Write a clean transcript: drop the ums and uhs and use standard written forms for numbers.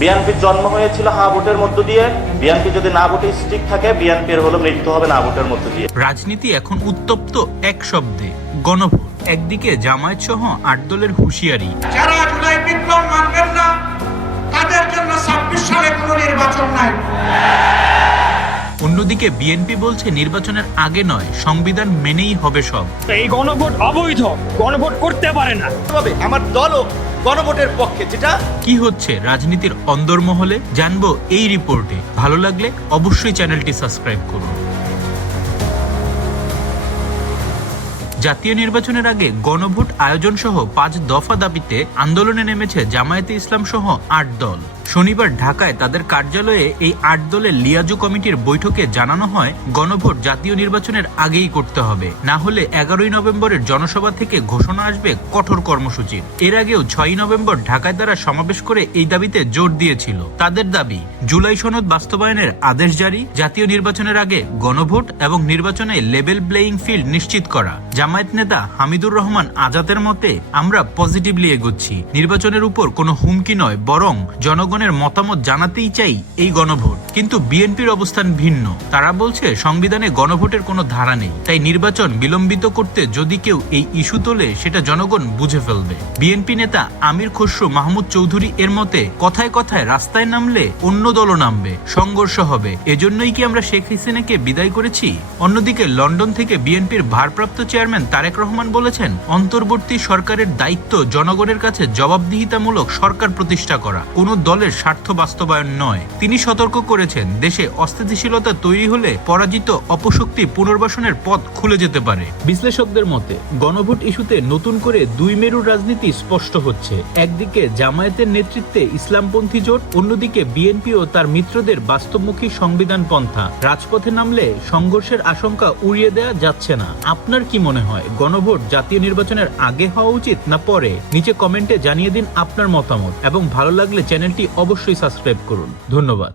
বিএনপির জন্ম হয়েছিল হা ভোটের মধ্য দিয়ে। বিএনপি যদি না ভোটে স্টিক থাকে, বিএনপির হলো মৃত্যু হবে না ভোটের মধ্য দিয়ে। রাজনীতি এখন উত্তপ্ত এক শব্দে, গণভোট। একদিকে জামায়াত সহ ৮ দলের হুঁশিয়ারি, যারা জুলাই বিপ্লব মানবেন না তাদের জন্য ২৬ সালে কোনো নির্বাচন নাই। অন্যদিকে বিএনপি বলছে নির্বাচনের আগে নয়, সংবিধান মেনেই হবে সব। এই গণভোট অবৈধ, গণভোট করতে পারে না। আমার দলও গণভোটের পক্ষে। যেটা কি হচ্ছে রাজনীতির অন্দরমহলে জানবো এই রিপোর্টে। ভালো লাগলে অবশ্যই চ্যানেলটি সাবস্ক্রাইব করুন। জাতীয় নির্বাচনের আগে গণভোট আয়োজন সহ ৫ দফা দাবিতে আন্দোলনে নেমেছে জামায়াতে ইসলাম সহ ৮ দল। শনিবার ঢাকায় তাদের কার্যালয়ে এই ৮ দলের লিয়াজু কমিটির বৈঠকে জানানো হয়, গণভোট জাতীয় নির্বাচনের আগেই করতে হবে, না হলে ১১ই নভেম্বরের জনসভা থেকে ঘোষণা আসবে কঠোর কর্মসূচির। এর আগেও ৬ই নভেম্বর ঢাকায় তারা সমাবেশ করে এই দাবিতে জোর দিয়েছিল। তাদের দাবি, জুলাই সনদ বাস্তবায়নের আদেশ জারি, জাতীয় নির্বাচনের আগে গণভোট এবং নির্বাচনে লেভেল প্লেয়িং ফিল্ড নিশ্চিত করা। জামায়াত নেতা হামিদুর রহমান আজাদের মতে, আমরা পজিটিভলি এগোচ্ছি, নির্বাচনের উপর কোনো হুমকি নয়, বরং জনগণের মতামত জানাতেই চাই এই গণভোট। কিন্তু বিএনপির অবস্থান ভিন্ন। তারা বলছে সংবিধানে গণভোটের কোনো ধারা নেই, তাই নির্বাচন বিলম্বিত করতে যদি কেউ এই ইস্যু তোলে সেটা জনগণ বুঝে ফেলবে। বিএনপি নেতা আমির খসরু মাহমুদ চৌধুরী এর মতে, কথায় কথায় রাস্তায় নামলে অন্য দলও নামবে, সংঘর্ষ হবে, এজন্যই কি আমরা শেখ হাসিনাকে বিদায় করেছি? অন্যদিকে লন্ডন থেকে বিএনপির ভারপ্রাপ্ত চেয়ারম্যান তারেক রহমান বলেছেন, অন্তর্বর্তী সরকারের দায়িত্ব জনগণের কাছে জবাবদিহিতামূলক সরকার প্রতিষ্ঠা করা, কোনো দলের স্বার্থ বাস্তবায়ন নয়। তিনি সতর্ক করেছেন, দেশে অস্থিতিশীলতা তৈরি হলে পরাজিত অপশক্তি পুনর্বাসনের পথ খুলে যেতে পারে। বিশ্লেষকদের মতে, গণভোট ইস্যুতে নতুন করে দুই মেরুর রাজনীতি স্পষ্ট হচ্ছে। একদিকে জামায়াতের নেতৃত্বে ইসলামপন্থী জোট, অন্যদিকে বিএনপি ও তার মিত্রদের বাস্তবমুখী সংবিধান পন্থা। রাজপথে নামলে সংঘর্ষের আশঙ্কা উড়িয়ে দেওয়া যাচ্ছে না। আপনার কি মনে হয়, গণভোট জাতীয় নির্বাচনের আগে হওয়া উচিত না পরে? নিচে কমেন্টে জানিয়ে দিন আপনার মতামত এবং ভালো লাগলে চ্যানেলটি অবশ্যই সাবস্ক্রাইব করুন। ধন্যবাদ।